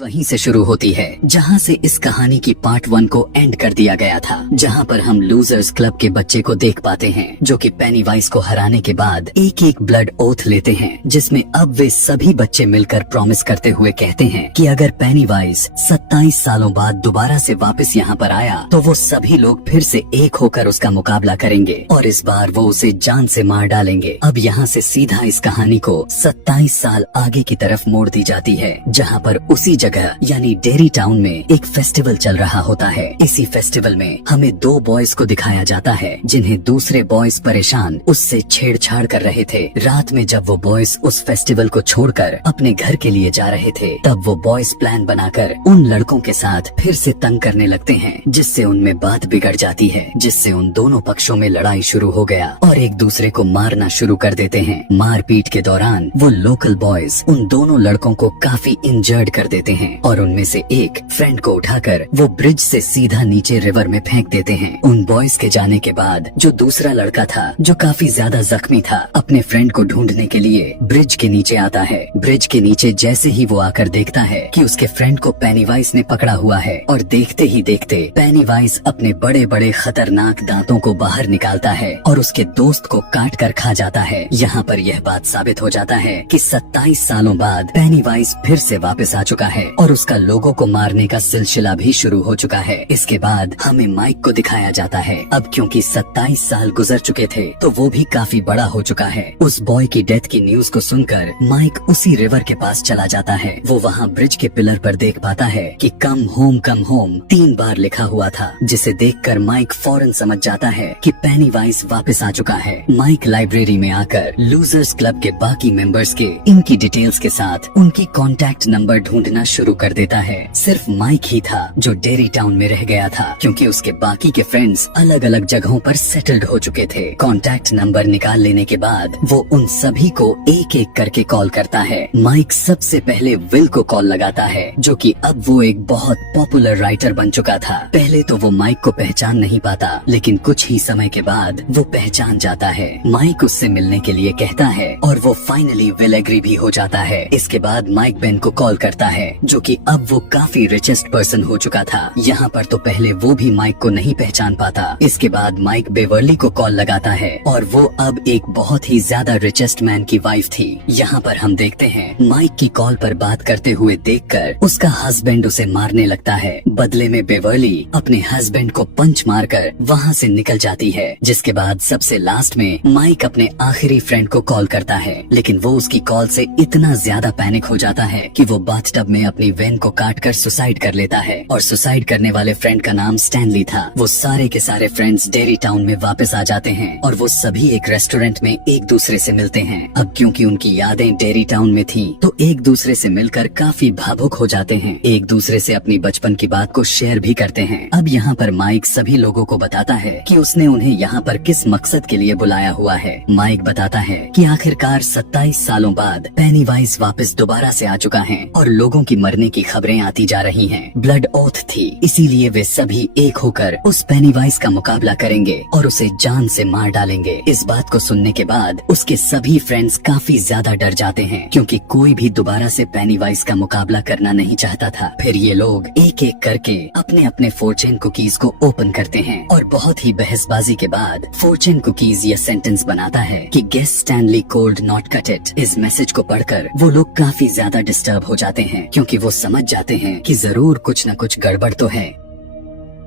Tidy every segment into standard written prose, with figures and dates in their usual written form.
वहीं से शुरू होती है जहां से इस कहानी की पार्ट 1 को एंड कर दिया गया था, जहां पर हम लूजर्स क्लब के बच्चे को देख पाते हैं जो कि पेनीवाइज को हराने के बाद एक एक ब्लड ओथ लेते हैं, जिसमें अब वे सभी बच्चे मिलकर प्रॉमिस करते हुए कहते हैं कि अगर पेनीवाइज 27 सालों बाद दोबारा से वापस यहाँ पर आया तो वो सभी लोग फिर से एक होकर उसका मुकाबला करेंगे और इस बार वो उसे जान से मार डालेंगे। अब यहाँ से सीधा इस कहानी को 27 साल आगे की तरफ मोड़ दी जाती है, जहाँ पर उसी जगह यानी डेरी टाउन में एक फेस्टिवल चल रहा होता है। इसी फेस्टिवल में हमें 2 बॉयज को दिखाया जाता है जिन्हें दूसरे बॉयज परेशान उससे छेड़छाड़ कर रहे थे। रात में जब वो बॉयज उस फेस्टिवल को छोड़कर अपने घर के लिए जा रहे थे, तब वो बॉयज प्लान बनाकर उन लड़कों के साथ फिर से तंग करने लगते हैं, जिससे उनमें बात बिगड़ जाती है, जिससे उन दोनों पक्षों में लड़ाई शुरू हो गया और एक दूसरे को मारना शुरू कर देते हैं। मारपीट के दौरान वो लोकल बॉयज उन दोनों लड़कों को काफी इंजर्ड कर देते हैं और उनमें से एक फ्रेंड को उठाकर वो ब्रिज से सीधा नीचे रिवर में फेंक देते हैं। उन बॉयज के जाने के बाद जो दूसरा लड़का था जो काफी ज्यादा जख्मी था, अपने फ्रेंड को ढूंढने के लिए ब्रिज के नीचे आता है। ब्रिज के नीचे जैसे ही वो आकर देखता है कि उसके फ्रेंड को पेनीवाइज ने पकड़ा हुआ है और देखते ही देखते पेनीवाइज अपने बड़े बड़े खतरनाक दांतों को बाहर निकालता है और उसके दोस्त को काट कर खा जाता है। यहाँ पर यह बात साबित हो जाता है कि 27 सालों बाद पेनीवाइज फिर से वापस आ चुका है और उसका लोगों को मारने का सिलसिला भी शुरू हो चुका है। इसके बाद हमें माइक को दिखाया जाता है। अब क्योंकि 27 साल गुजर चुके थे तो वो भी काफी बड़ा हो चुका है। उस बॉय की डेथ की न्यूज को सुनकर माइक उसी रिवर के पास चला जाता है। वो वहाँ ब्रिज के पिलर पर देख पाता है कि कम होम 3 बार लिखा हुआ था, जिसे देखकर माइक फौरन समझ जाता है कि पेनीवाइज वापस आ चुका है। माइक लाइब्रेरी में आकर लूजर्स क्लब के बाकी मेंबर्स के इनकी डिटेल्स के साथ उनकी कॉन्टैक्ट नंबर ढूंढना शुरू कर देता है। सिर्फ माइक ही था जो डेरी टाउन में रह गया था, क्योंकि उसके बाकी के फ्रेंड्स अलग अलग जगहों पर सेटल्ड हो चुके थे। कॉन्टैक्ट नंबर निकाल लेने के बाद वो उन सभी को एक एक करके कॉल करता है। माइक सबसे पहले विल को कॉल लगाता है, जो कि अब वो एक बहुत पॉपुलर राइटर बन चुका था। पहले तो वो माइक को पहचान नहीं पाता, लेकिन कुछ ही समय के बाद वो पहचान जाता है। माइक उससे मिलने के लिए कहता है और वो फाइनली विल एग्री भी हो जाता है। इसके बाद माइक बेन को कॉल करता है, जो कि अब वो काफी रिचेस्ट पर्सन हो चुका था। यहाँ पर तो पहले वो भी माइक को नहीं पहचान पाता। इसके बाद माइक बेवर्ली को कॉल लगाता है और वो अब एक बहुत ही ज्यादा रिचेस्ट मैन की वाइफ थी। यहाँ पर हम देखते हैं माइक की कॉल पर बात करते हुए देखकर उसका हस्बैंड उसे मारने लगता है। बदले में बेवर्ली अपने हस्बैंड को पंच मारकर वहाँ से निकल जाती है। जिसके बाद सबसे लास्ट में माइक अपने आखिरी फ्रेंड को कॉल करता है, लेकिन वो उसकी कॉल से इतना ज्यादा पैनिक हो जाता है कि वो बाथटब में अपनी वेन को काटकर सुसाइड कर लेता है। और सुसाइड करने वाले फ्रेंड का नाम स्टैनली था। वो सारे के सारे फ्रेंड्स डेरी टाउन में वापस आ जाते हैं और वो सभी एक रेस्टोरेंट में एक दूसरे से मिलते हैं। अब क्योंकि उनकी यादें डेरी टाउन में थी, तो एक दूसरे से मिलकर काफी भावुक हो जाते हैं। एक दूसरे से अपनी बचपन की बात को शेयर भी करते हैं। अब यहाँ पर माइक सभी लोगों को बताता है कि उसने उन्हें यहाँ पर किस मकसद के लिए बुलाया हुआ है। माइक बताता है कि आखिरकार 27 सालों बाद पेनीवाइज वापस दोबारा से आ चुका है और लोगों की मरने की खबरें आती जा रही हैं। ब्लड ओथ थी, इसीलिए वे सभी एक होकर उस पेनीवाइज का मुकाबला करेंगे और उसे जान से मार डालेंगे। इस बात को सुनने के बाद उसके सभी फ्रेंड्स काफी ज्यादा डर जाते हैं, क्योंकि कोई भी दोबारा से पेनीवाइज का मुकाबला करना नहीं चाहता था। फिर ये लोग एक एक करके अपने अपने फॉर्चून कुकीज को ओपन करते हैं और बहुत ही बहसबाजी के बाद फॉर्चून कुकीज ये सेंटेंस बनाता है कि guess Stanley could not cut it. इस मैसेज को पढ़कर वो लोग काफी ज्यादा डिस्टर्ब हो जाते हैं, क्योंकि वो समझ जाते हैं कि जरूर कुछ न कुछ गड़बड़ तो है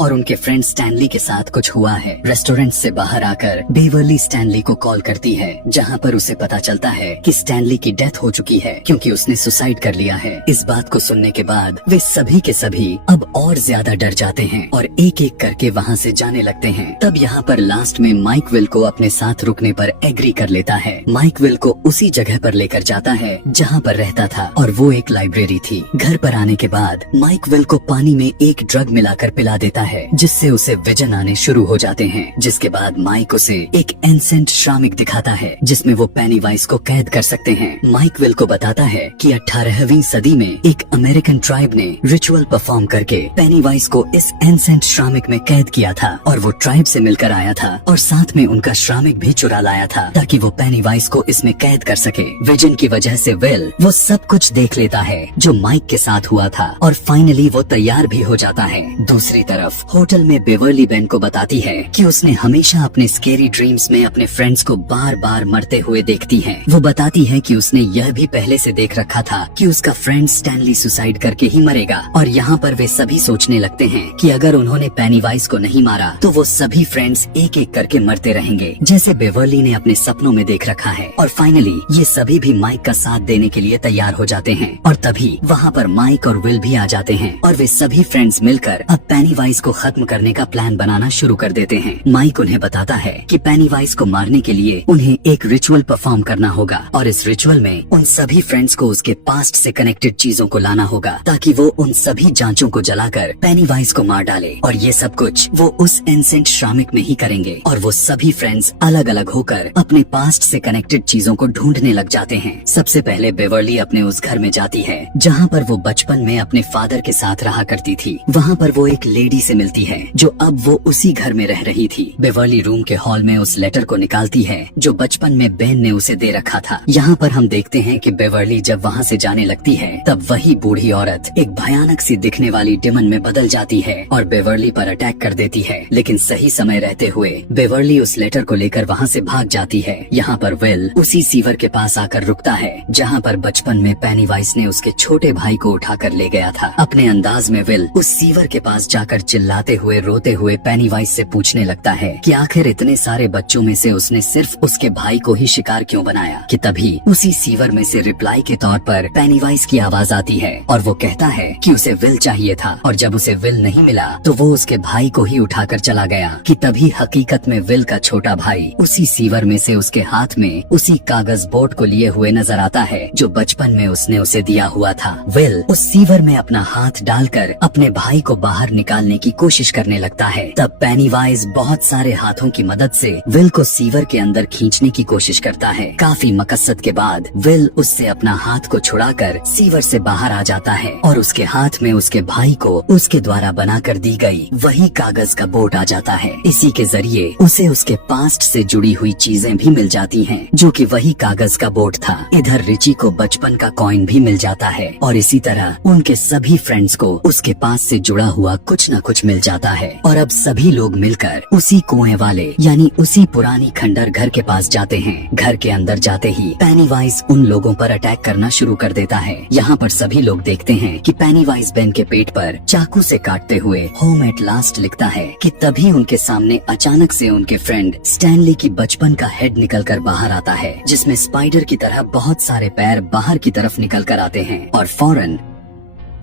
और उनके फ्रेंड स्टैनली के साथ कुछ हुआ है। रेस्टोरेंट से बाहर आकर बेवर्ली स्टैनली को कॉल करती है, जहाँ पर उसे पता चलता है कि स्टैनली की डेथ हो चुकी है, क्योंकि उसने सुसाइड कर लिया है। इस बात को सुनने के बाद वे सभी के सभी अब और ज्यादा डर जाते हैं और एक एक करके वहाँ से जाने लगते हैं। तब यहाँ पर लास्ट में माइक विल को अपने साथ रुकने पर एग्री कर लेता है। माइक विल को उसी जगह पर लेकर जाता है जहाँ पर रहता था और वो एक लाइब्रेरी थी। घर पर आने के बाद माइक विल को पानी में एक ड्रग मिलाकर पिला देता है जिससे उसे विजन आने शुरू हो जाते हैं। जिसके बाद माइक उसे एक एंसेंट श्रामिक दिखाता है जिसमें वो पेनीवाइज को कैद कर सकते हैं। माइक विल को बताता है कि 18वीं सदी में एक अमेरिकन ट्राइब ने रिचुअल परफॉर्म करके पेनीवाइज को इस एंसेंट श्रामिक में कैद किया था और वो ट्राइब से मिलकर आया था और साथ में उनका श्रामिक भी चुरा लाया था ताकि वो पेनीवाइज को इसमें कैद कर सके। विजन की वजह से विल वो सब कुछ देख लेता है जो माइक के साथ हुआ था और फाइनली वो तैयार भी हो जाता है। दूसरी तरफ होटल में बेवर्ली बेन को बताती है कि उसने हमेशा अपने स्केरी ड्रीम्स में अपने फ्रेंड्स को बार बार मरते हुए देखती है। वो बताती है कि उसने यह भी पहले से देख रखा था कि उसका फ्रेंड स्टैनली सुसाइड करके ही मरेगा और यहाँ पर वे सभी सोचने लगते हैं कि अगर उन्होंने पेनीवाइज को नहीं मारा तो वो सभी फ्रेंड्स एक एक करके मरते रहेंगे जैसे बेवर्ली ने अपने सपनों में देख रखा है। और फाइनली ये सभी भी माइक का साथ देने के लिए तैयार हो जाते हैं और तभी वहाँ पर माइक और विल भी आ जाते हैं और वे सभी फ्रेंड्स मिलकर अब पेनीवाइज को खत्म करने का प्लान बनाना शुरू कर देते हैं। माइक उन्हें बताता है कि पेनीवाइज को मारने के लिए उन्हें एक रिचुअल परफॉर्म करना होगा और इस रिचुअल में उन सभी फ्रेंड्स को उसके पास्ट से कनेक्टेड चीजों को लाना होगा ताकि वो उन सभी जांचों को जलाकर पेनीवाइज को मार डाले और ये सब कुछ वो उस एंसेंट श्रामिक में ही करेंगे। और वो सभी फ्रेंड्स अलग अलग होकर अपने पास्ट से कनेक्टेड चीजों को ढूंढने लग जाते हैं। सबसे पहले बेवर्ली अपने उस घर में जाती है जहाँ पर वो बचपन में अपने फादर के साथ रहा करती थी। वहाँ पर वो एक लेडी से मिलती है जो अब वो उसी घर में रह रही थी। बेवर्ली रूम के हॉल में उस लेटर को निकालती है जो बचपन में बेन ने उसे दे रखा था। यहाँ पर हम देखते हैं कि बेवर्ली जब वहाँ से जाने लगती है तब वही बूढ़ी औरत एक भयानक सी दिखने वाली डिमन में बदल जाती है और बेवर्ली पर अटैक कर देती है। लेकिन सही समय रहते हुए बेवर्ली उस लेटर को लेकर वहाँ से भाग जाती है। यहाँ पर विल उसी सीवर के पास आकर रुकता है जहाँ पर बचपन में पेनीवाइज ने उसके छोटे भाई को उठाकर ले गया था। अपने अंदाज में विल उस सीवर के पास जाकर चिल्लाते हुए रोते हुए पेनीवाइज से पूछने लगता है कि आखिर इतने सारे बच्चों में से उसने सिर्फ उसके भाई को ही शिकार क्यों बनाया। कि तभी उसी सीवर में से रिप्लाई के तौर पर पेनीवाइज की आवाज आती है और वो कहता है कि उसे विल चाहिए था और जब उसे विल नहीं मिला तो वो उसके भाई को ही उठाकर चला गया। कि तभी हकीकत में विल का छोटा भाई उसी सीवर में से उसके हाथ में उसी कागज बोर्ड को लिए हुए नजर आता है जो बचपन में उसने उसे दिया हुआ था। विल उस सीवर में अपना हाथ डालकर अपने भाई को बाहर निकालने की कोशिश करने लगता है। तब पेनीवाइज बहुत सारे हाथों की मदद से विल को सीवर के अंदर खींचने की कोशिश करता है। काफी मकसद के बाद विल उससे अपना हाथ को छुड़ाकर सीवर से बाहर आ जाता है और उसके हाथ में उसके भाई को उसके द्वारा बनाकर दी गई वही कागज का बोर्ड आ जाता है। इसी के जरिए उसे उसके पास्ट से जुड़ी हुई चीजें भी मिल जाती हैं जो कि वही कागज का बोर्ड था। इधर रिची को बचपन का कॉइन भी मिल जाता है और इसी तरह उनके सभी फ्रेंड्स को उसके पास से जुड़ा हुआ कुछ न कुछ मिल जाता है। और अब सभी लोग मिलकर उसी कुएं वाले यानी उसी पुरानी खंडर घर के पास जाते हैं। घर के अंदर जाते ही पेनीवाइज उन लोगों पर अटैक करना शुरू कर देता है। यहाँ पर सभी लोग देखते हैं कि पेनीवाइज बेन के पेट पर चाकू से काटते हुए होम एट लास्ट लिखता है। कि तभी उनके सामने अचानक से उनके फ्रेंड स्टैनली की बचपन का हेड निकलकर बाहर आता है जिसमें स्पाइडर की तरह बहुत सारे पैर बाहर की तरफ निकल कर आते हैं और फौरन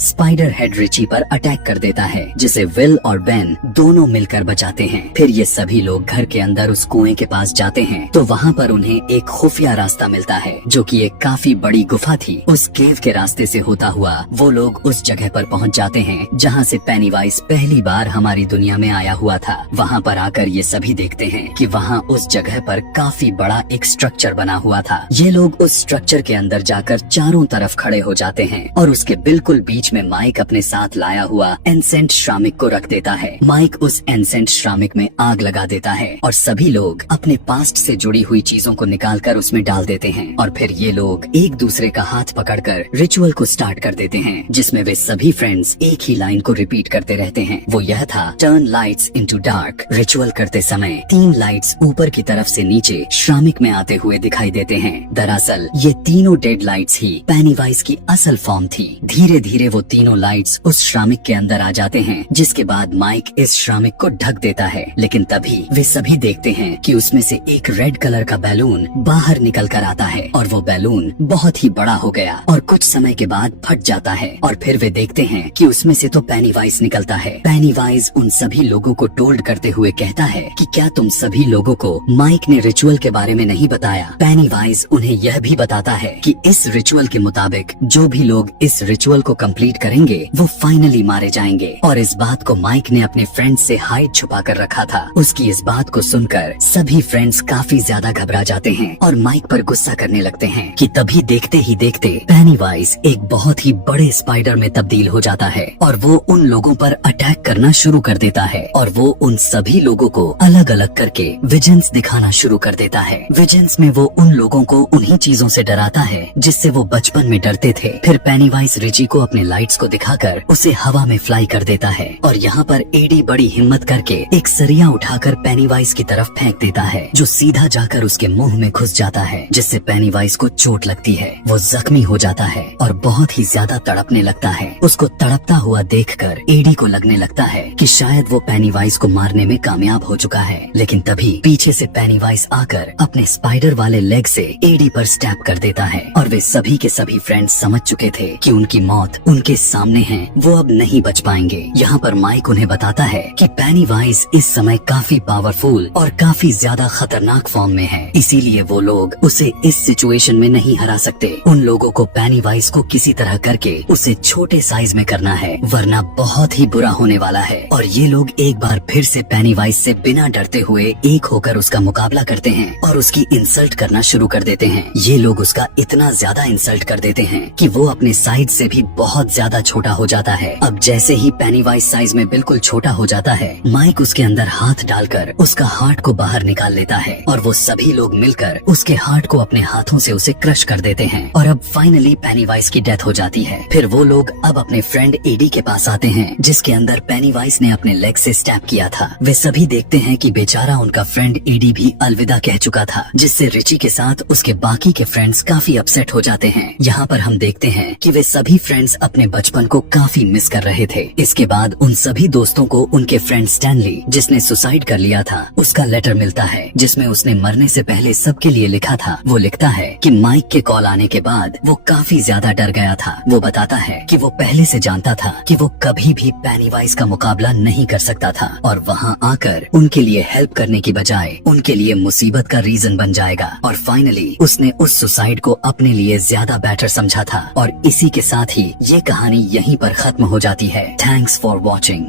स्पाइडर हेड रिची पर अटैक कर देता है जिसे विल और बेन दोनों मिलकर बचाते हैं। फिर ये सभी लोग घर के अंदर उस कुएं के पास जाते हैं तो वहाँ पर उन्हें एक खुफिया रास्ता मिलता है जो कि एक काफी बड़ी गुफा थी। उस केव के रास्ते से होता हुआ वो लोग उस जगह पर पहुँच जाते हैं जहाँ से पेनीवाइज पहली बार हमारी दुनिया में आया हुआ था। वहाँ पर आकर ये सभी देखते हैं कि वहाँ उस जगह पर काफी बड़ा एक स्ट्रक्चर बना हुआ था। ये लोग उस स्ट्रक्चर के अंदर जाकर चारों तरफ खड़े हो जाते हैं और उसके बिल्कुल बीच में माइक अपने साथ लाया हुआ एंसेंट श्रामिक को रख देता है। माइक उस एंसेंट श्रामिक में आग लगा देता है और सभी लोग अपने पास्ट से जुड़ी हुई चीजों को निकालकर उसमें डाल देते हैं और फिर ये लोग एक दूसरे का हाथ पकड़कर रिचुअल को स्टार्ट कर देते हैं जिसमें वे सभी फ्रेंड्स एक ही लाइन को रिपीट करते रहते हैं। वो यह था, turn lights into dark. Ritual करते समय 3 लाइट्स ऊपर की तरफ से नीचे श्रामिक में आते हुए दिखाई देते हैं। दरअसल ये तीनों डेड लाइट्स ही पेनीवाइज की असल फॉर्म थी। धीरे धीरे वो तीनों लाइट्स उस श्रामिक के अंदर आ जाते हैं जिसके बाद माइक इस श्रामिक को ढक देता है। लेकिन तभी वे सभी देखते हैं कि उसमें से एक रेड कलर का बैलून बाहर निकल कर आता है और वो बैलून बहुत ही बड़ा हो गया और कुछ समय के बाद फट जाता है और फिर वे देखते हैं कि उसमें से तो पेनीवाइज निकलता है। पेनीवाइज उन सभी लोगों को टोल्ड करते हुए कहता है कि क्या तुम सभी लोगों को माइक ने रिचुअल के बारे में नहीं बताया। पेनीवाइज उन्हें यह भी बताता है कि इस रिचुअल के मुताबिक जो भी लोग इस रिचुअल को कंप्लीट कंप्लीट करेंगे वो फाइनली मारे जाएंगे। और इस बात को माइक ने अपने फ्रेंड्स से हाइड छुपा कर रखा था। उसकी इस बात को सुनकर सभी फ्रेंड्स काफी ज्यादा घबरा जाते हैं और माइक पर गुस्सा करने लगते हैं कि तभी देखते ही देखते पेनीवाइज एक बहुत ही बड़े स्पाइडर में तब्दील हो जाता है और वो उन लोगों पर अटैक करना शुरू कर देता है और वो उन सभी लोगों को अलग अलग करके विजन्स दिखाना शुरू कर देता है। विजन्स में वो उन लोगों को उन्हीं चीजों से डराता है जिससे वो बचपन में डरते थे। फिर पेनीवाइज रिची को अपने लाइट्स को दिखाकर उसे हवा में फ्लाई कर देता है और यहाँ पर एडी बड़ी हिम्मत करके एक सरिया उठाकर पेनीवाइज की तरफ फेंक देता है जो सीधा जाकर उसके मुंह में घुस जाता है, जिससे पेनीवाइज को चोट लगती है। वो जख्मी हो जाता है और बहुत ही ज्यादा तड़पने लगता है। उसको तड़पता हुआ देखकर एडी को लगने लगता है कि शायद वो पेनीवाइज को मारने में कामयाब हो चुका है, लेकिन तभी पीछे से पेनीवाइज आकर अपने स्पाइडर वाले लेग से एडी पर स्टैप कर देता है और वे सभी के सभी फ्रेंड्स समझ चुके थे कि उनकी मौत उनके सामने है, वो अब नहीं बच पाएंगे। यहाँ पर माइक उन्हें बताता है कि पेनीवाइज इस समय काफी पावरफुल और काफी ज्यादा खतरनाक फॉर्म में है, इसीलिए वो लोग उसे इस सिचुएशन में नहीं हरा सकते। उन लोगों को पेनीवाइज को किसी तरह करके उसे छोटे साइज में करना है, वरना बहुत ही बुरा होने वाला है। और ये लोग एक बार फिर से पेनीवाइज से बिना डरते हुए एक होकर उसका मुकाबला करते हैं और उसकी इंसल्ट करना शुरू कर देते हैं। ये लोग उसका इतना ज्यादा इंसल्ट कर देते हैं कि वो अपने साइज से भी बहुत ज्यादा छोटा हो जाता है। अब जैसे ही पेनीवाइज साइज में बिल्कुल छोटा हो जाता है, माइक उसके अंदर हाथ डालकर उसका हार्ट को बाहर निकाल लेता है और वो सभी लोग मिलकर उसके हार्ट को अपने हाथों से उसे क्रश कर देते हैं और अब फाइनली पेनीवाइज की डेथ हो जाती है। फिर वो लोग अब अपने फ्रेंड एडी के पास आते हैं जिसके अंदर पेनीवाइज ने अपने लेग से स्टैप किया था। वे सभी देखते हैं कि बेचारा उनका फ्रेंड एडी भी अलविदा कह चुका था, जिससे रिची के साथ उसके बाकी के फ्रेंड्स काफी अपसेट हो जाते हैं। यहाँ पर हम देखते हैं कि वे सभी फ्रेंड्स अपने बचपन को काफी मिस कर रहे थे। इसके बाद उन सभी दोस्तों को उनके फ्रेंड स्टैनली, जिसने सुसाइड कर लिया था, उसका लेटर मिलता है जिसमें उसने मरने से पहले सबके लिए लिखा था। वो लिखता है कि माइक के कॉल आने के बाद वो काफी ज्यादा डर गया था। वो बताता है कि वो पहले से जानता था कि वो कभी भी पेनीवाइज का मुकाबला नहीं कर सकता था और वहाँ आकर उनके लिए हेल्प करने की बजाय उनके लिए मुसीबत का रीजन बन जाएगा। और फाइनली उसने उस सुसाइड को अपने लिए ज्यादा बेटर समझा था। और इसी के साथ ही ये कहानी यहीं पर खत्म हो जाती है। Thanks for watching.